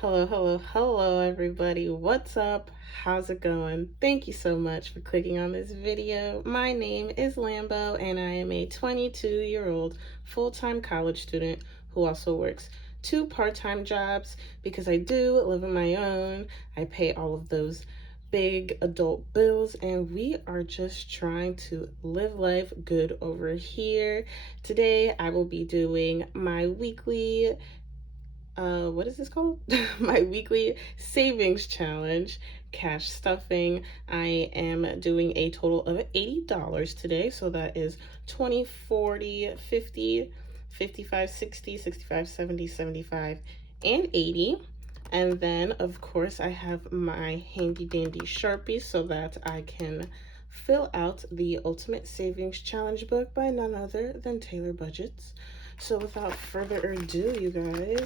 Hello, everybody. What's up? How's it going? Thank you so much for clicking on this video. My name is Lambo, and I am a 22-year-old full-time college student who also works two part-time jobs because I do live on my own. I pay all of those big adult bills, and we are just trying to live life good over here. Today, I will be doing my weekly what is this called? My weekly savings challenge, cash stuffing. I am doing a total of $80 today. So that is 20, 40, 50, 55, 60, 65, 70, 75, and 80. And then, of course, I have my handy dandy Sharpie so that I can fill out the Ultimate Savings Challenge book by none other than Taylor Budgets. So without further ado, you guys,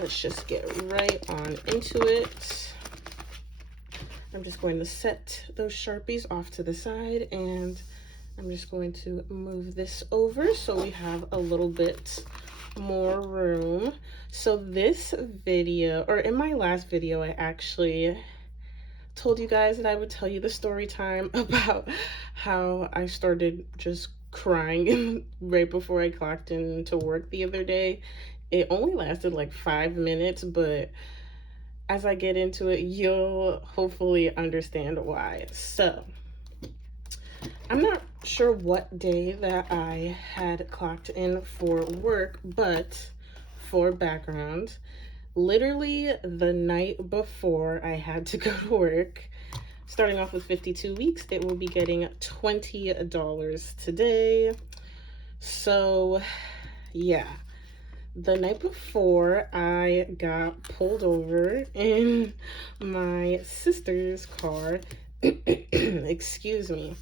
let's just get right on into it. I'm just going to set those Sharpies off to the side, and I'm just going to move this over so we have a little bit more room. So this video, or in my last video, I actually told you guys that I would tell you the story time about how I started just crying right before I clocked into work the other day. It only lasted like 5 minutes, but as I get into it, you'll hopefully understand why. So, I'm not sure what day that I had clocked in for work, but for background, literally the night before I had to go to work, starting off with 52 weeks, it will be getting $20 today. So, yeah. The night before, I got pulled over in my sister's car. Excuse me.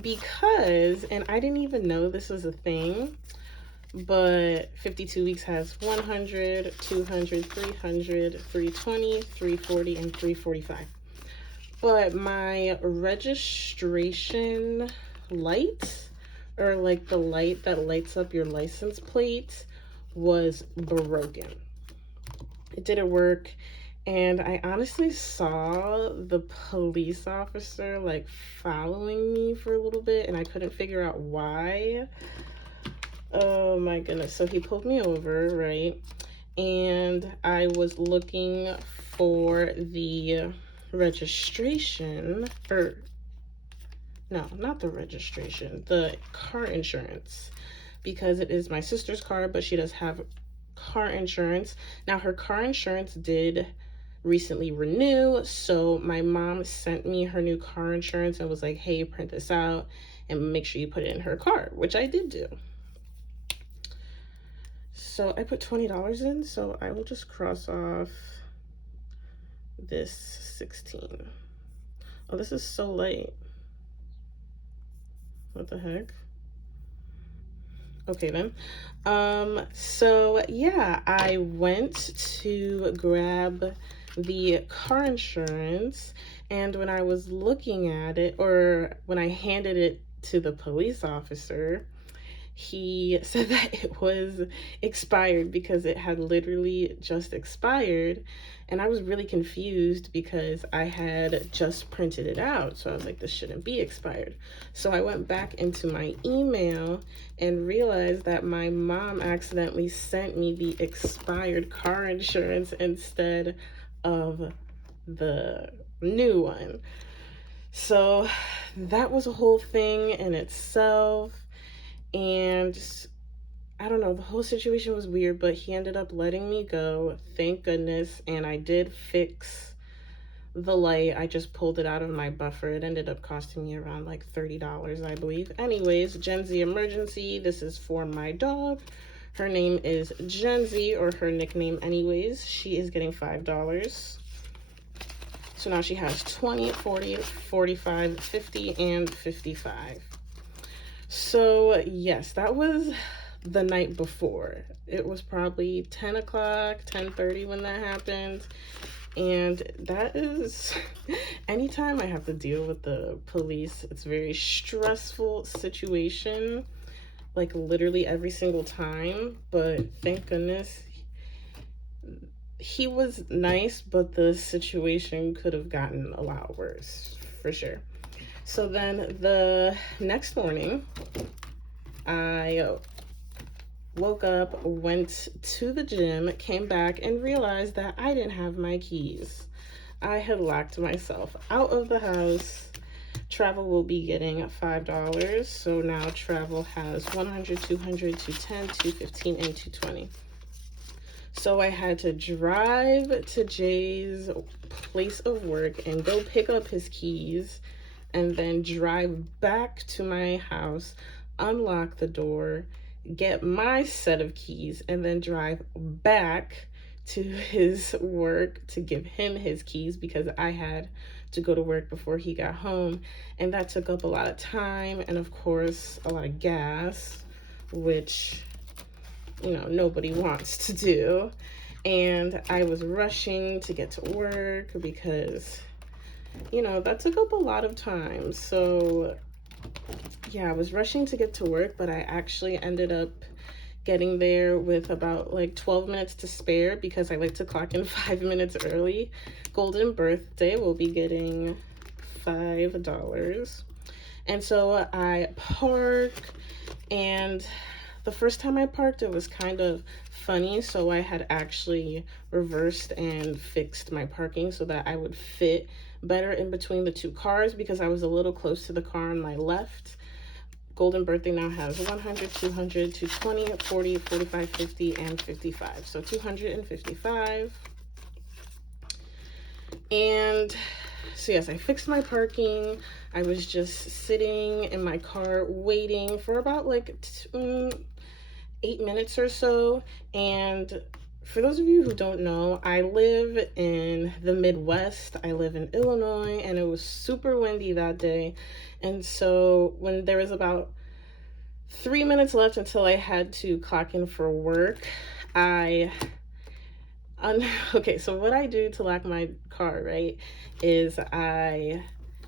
Because, and I didn't even know this was a thing, but 52 weeks has 100, 200, 300, 320, 340, and 345. But my registration light, or like the light that lights up your license plate, was broken. It didn't work, and I honestly saw the police officer like following me for a little bit, and I couldn't figure out why. Oh my goodness. So he pulled me over, right? And I was looking for the registration, or no, not the registration, the car insurance, because it is my sister's car, but she does have car insurance. Now, her car insurance did recently renew, so my mom sent me her new car insurance and was like, hey, print this out and make sure you put it in her car, which I did do. So I put $20 in, so I will just cross off this 16. Oh, this is so late. What the heck? Okay then. So yeah, I went to grab the car insurance, and when I was looking at it, or when I handed it to the police officer, he said that it was expired because it had literally just expired. And I was really confused because I had just printed it out. So I was like, this shouldn't be expired. So I went back into my email and realized that my mom accidentally sent me the expired car insurance instead of the new one. So that was a whole thing in itself. And I don't know, the whole situation was weird, but he ended up letting me go, thank goodness. And I did fix the light. I just pulled it out of my buffer. It ended up costing me around like $30, I believe. Anyways, Gen Z emergency. This is for my dog. Her name is Gen Z, or her nickname anyways. She is getting $5. So now she has 20, 40, 45, 50, and 55. So yes, that was the night before. It was probably 10 o'clock, 10:30 when that happened. And that is, anytime I have to deal with the police, it's a very stressful situation, like literally every single time. But thank goodness he was nice, but the situation could have gotten a lot worse, for sure. So then the next morning, I woke up, went to the gym, came back, and realized that I didn't have my keys. I had locked myself out of the house. Travel will be getting $5. So now Travel has 100, 200, 210, 215, and 220. So I had to drive to Jay's place of work and go pick up his keys and then drive back to my house, unlock the door, get my set of keys, and then drive back to his work to give him his keys because I had to go to work before he got home. And that took up a lot of time and, of course, a lot of gas, which, you know, nobody wants to do. And I was rushing to get to work because, you know, that took up a lot of time. So yeah, I was rushing to get to work, but I actually ended up getting there with about like 12 minutes to spare because I like to clock in 5 minutes early. Golden birthday will be getting $5. And so I park, and the first time I parked, it was kind of funny. So I had actually reversed and fixed my parking so that I would fit better in between the two cars because I was a little close to the car on my left. Golden birthday now has 100, 200, 220, 40, 45, 50, and 55. So 255. And so yes, I fixed my parking. I was just sitting in my car waiting for about like 8 minutes or so. And for those of you who don't know, I live in the Midwest. I live in Illinois, and it was super windy that day. And so when there was about 3 minutes left until I had to clock in for work, okay, so what I do to lock my car, right, is I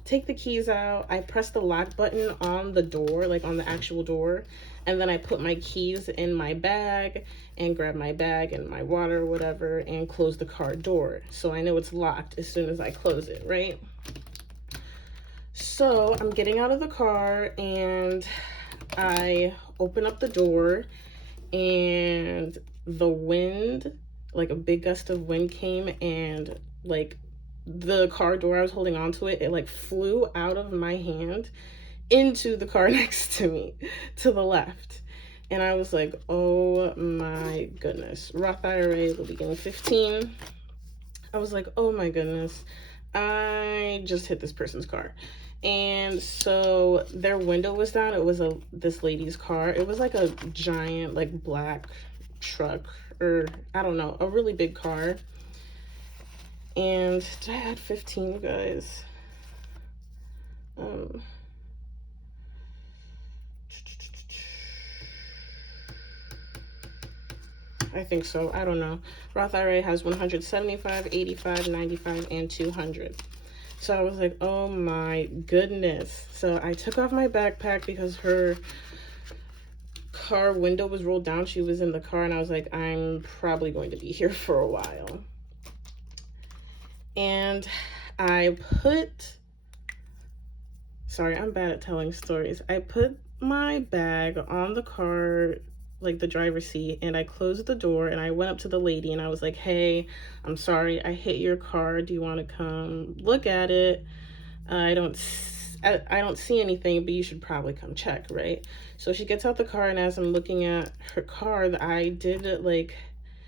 take the keys out, I press the lock button on the door, like on the actual door, and then I put my keys in my bag and grab my bag and my water or whatever and close the car door. So I know it's locked as soon as I close it, right? So I'm getting out of the car and I open up the door, and the wind, like a big gust of wind came, and like the car door, I was holding on to it, it like flew out of my hand into the car next to me to the left. And I was like, oh my goodness. Roth IRA will be getting 15. I was like, oh my goodness, I just hit this person's car. And so their window was down. It was this lady's car. It was like a giant, like black truck, or I don't know, a really big car. And did I add 15, guys? I think so. I don't know. Roth IRA has 175, 85, 95, and 200. So I was like, oh my goodness. So I took off my backpack because her car window was rolled down. She was in the car, and I was like, I'm probably going to be here for a while. And I sorry, I'm bad at telling stories. I put my bag on the car, like the driver's seat, and I closed the door, and I went up to the lady and I was like, hey, I'm sorry, I hit your car. Do you want to come look at it? I don't see anything, but you should probably come check, right? So she gets out the car, and as I'm looking at her car, I did like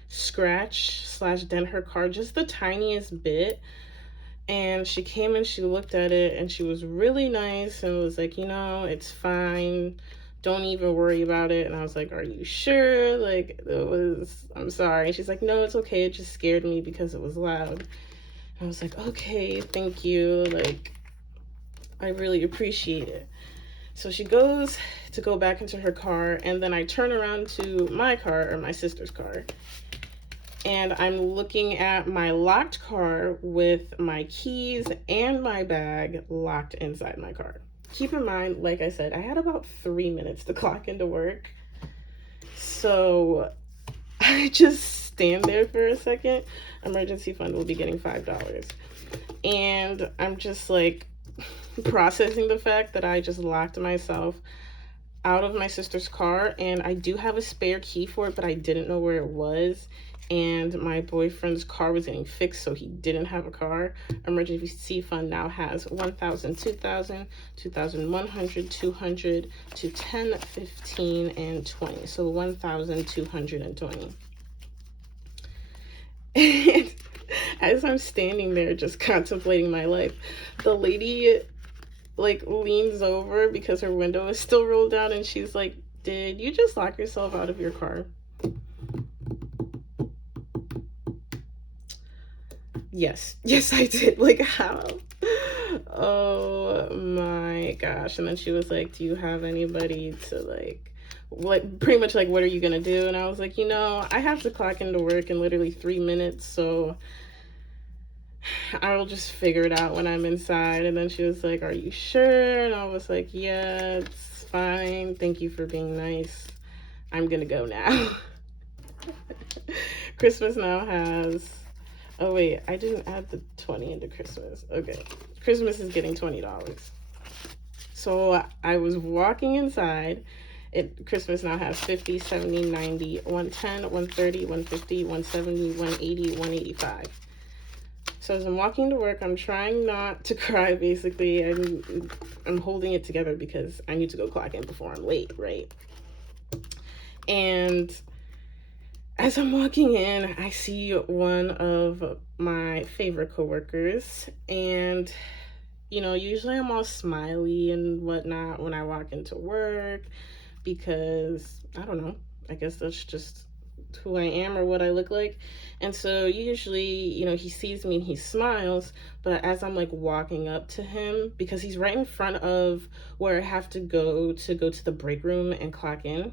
scratch / dent her car just the tiniest bit. And she came and she looked at it, and she was really nice and was like, you know, it's fine, don't even worry about it. And I was like, are you sure? Like, I'm sorry. And she's like, no, it's okay, it just scared me because it was loud. And I was like, okay, thank you, like, I really appreciate it. So she goes to go back into her car, and then I turn around to my car, or my sister's car, and I'm looking at my locked car with my keys and my bag locked inside my car. Keep in mind, like I said, I had about 3 minutes to clock into work. So I just stand there for a second, emergency fund will be getting $5. And I'm just like processing the fact that I just locked myself out of my sister's car, and I do have a spare key for it, but I didn't know where it was. And my boyfriend's car was getting fixed, so he didn't have a car. Emergency fund now has 1,000, 2,000, 2,100, 200 to 10, 15, and 20. So 1,220. And as I'm standing there just contemplating my life, the lady like leans over because her window is still rolled down, and she's like, "Did you just lock yourself out of your car?" Yes, I did. Like, how? Oh my gosh. And then she was like, "Do you have anybody to like, what, pretty much like, what are you gonna do?" And I was like, I have to clock into work in literally 3 minutes, so I'll just figure it out when I'm inside. And then she was like, "Are you sure?" And I was like, "Yeah, it's fine. Thank you for being nice. I'm gonna go now." Christmas now has, oh wait, I didn't add the 20 into Christmas. Okay, Christmas is getting $20. So I was walking inside. Christmas now has 50, 70, 90, 110, 130, 150, 170, 180, 185. So as I'm walking to work, I'm trying not to cry, basically. I'm holding it together because I need to go clock in before I'm late, right? And as I'm walking in, I see one of my favorite coworkers, and usually I'm all smiley and whatnot when I walk into work because, I don't know, I guess that's just who I am or what I look like. And so usually, he sees me and he smiles, but as I'm like walking up to him, because he's right in front of where I have to go to the break room and clock in,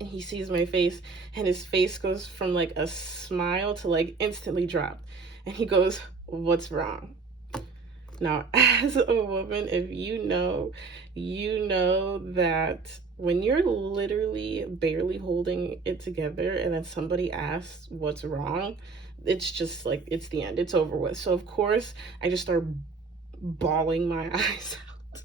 and he sees my face, and his face goes from like a smile to like instantly drop, and he goes, "What's wrong?" Now, as a woman, if you know that when you're literally barely holding it together and then somebody asks what's wrong, it's just like, it's the end. It's over with. So of course, I just start bawling my eyes out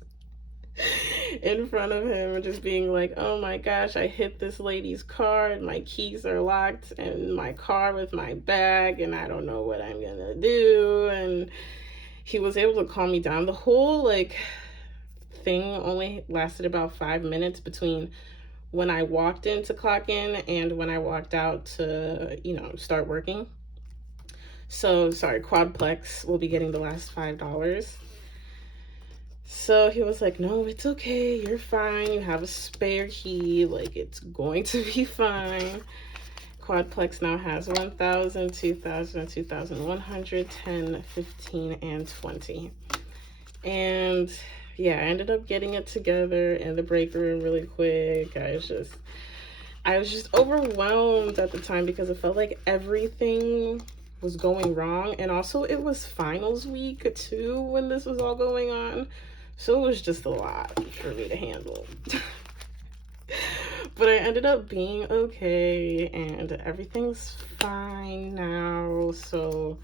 in front of him and just being like, "Oh my gosh, I hit this lady's car and my keys are locked in my car with my bag and I don't know what I'm gonna do." And he was able to calm me down. The whole like thing only lasted about 5 minutes between when I walked in to clock in and when I walked out to, start working. So, sorry, Quadplex will be getting the last $5. So he was like, "No, it's okay. You're fine. You have a spare key. Like, it's going to be fine." Quadplex now has 1,000, 2,000, 2,100, 10, 15, and 20. And yeah, I ended up getting it together in the break room really quick. I was just overwhelmed at the time because it felt like everything was going wrong. And also it was finals week too when this was all going on. So it was just a lot for me to handle. But I ended up being okay and everything's fine now. So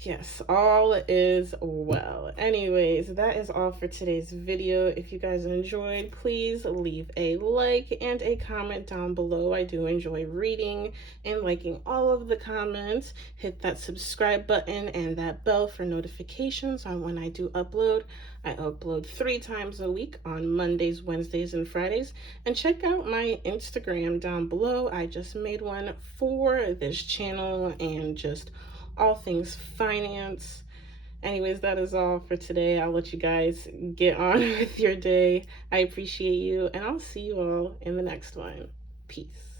yes, all is well. Anyways, that is all for today's video. If you guys enjoyed, please leave a like and a comment down below. I do enjoy reading and liking all of the comments. Hit that subscribe button and that bell for notifications on when I do upload. I upload 3 times a week on Mondays, Wednesdays, and Fridays. And check out my Instagram down below. I just made one for this channel and just all things finance. Anyways, that is all for today. I'll let you guys get on with your day. I appreciate you, and I'll see you all in the next one. Peace.